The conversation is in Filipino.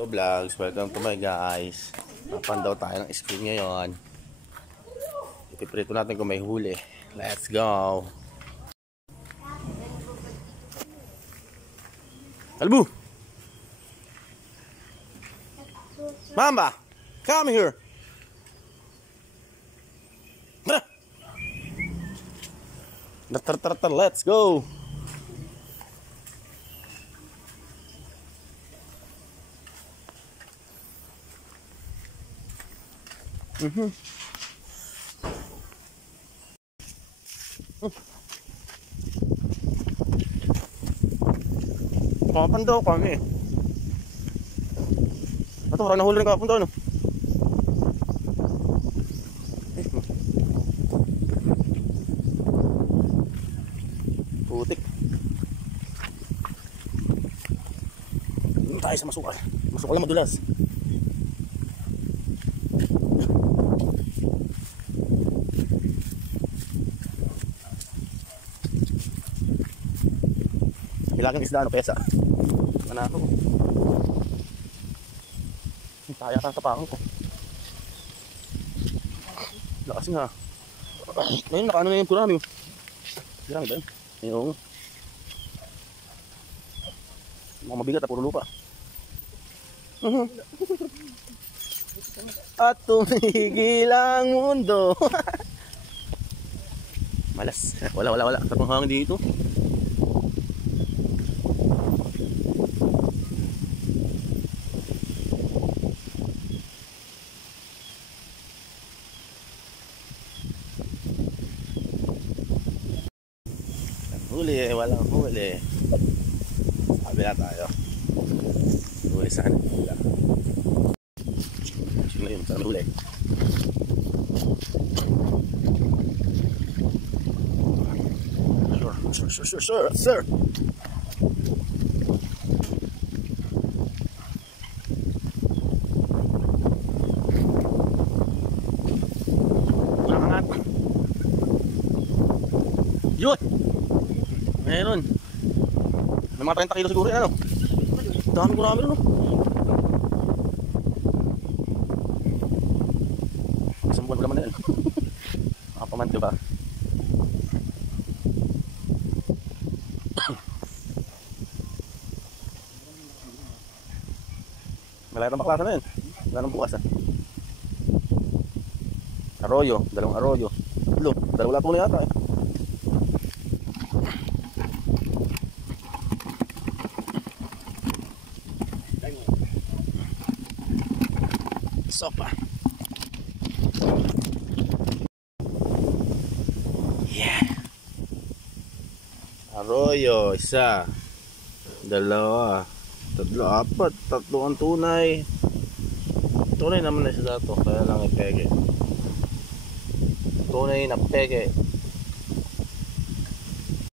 Hello vlogs, welcome to my guys. Napan daw tayo ng screen ngayon. Ipiprito natin kung may huli. Let's go. Albu! Mamba! Come here! Let's go! Kapan daw kami. Ito, parang nahuli rin kapon daw, no? Putik. Doon tayo sa masukal. Masukal na madulas. Hilagang isda, ano, pesa. Manako. Tayo ka sa pangko. Lakas nga. Ngayon, nakaano na yung kurami. Kurami ba yun? Ayun. Mga mabigat na puro lupa. At tumigil ang mundo. Malas. Wala. Tapang hangin dito. Huli, walang huli. Sabi na tayo. Huli saan? Wala. Sino yun? Saan huli? Sir. Angat. Yun! Meron. May mga 30 kilo siguro yan, ano? Dami ko namin, ano? Isang buwan ko naman na yan. Makapaman, diba? Malaya ng baklasa na yan. Wala nang bukas, ah. Arroyo, dalawang arroyo. Dalawa lato na yata, eh. Sopa. Yeah. Arroyo, isa. Dalawa. Tatlo, apat. Tatlo ang tunay. Tunay naman na siya dato. Kaya lang ipege. Tunay na pege.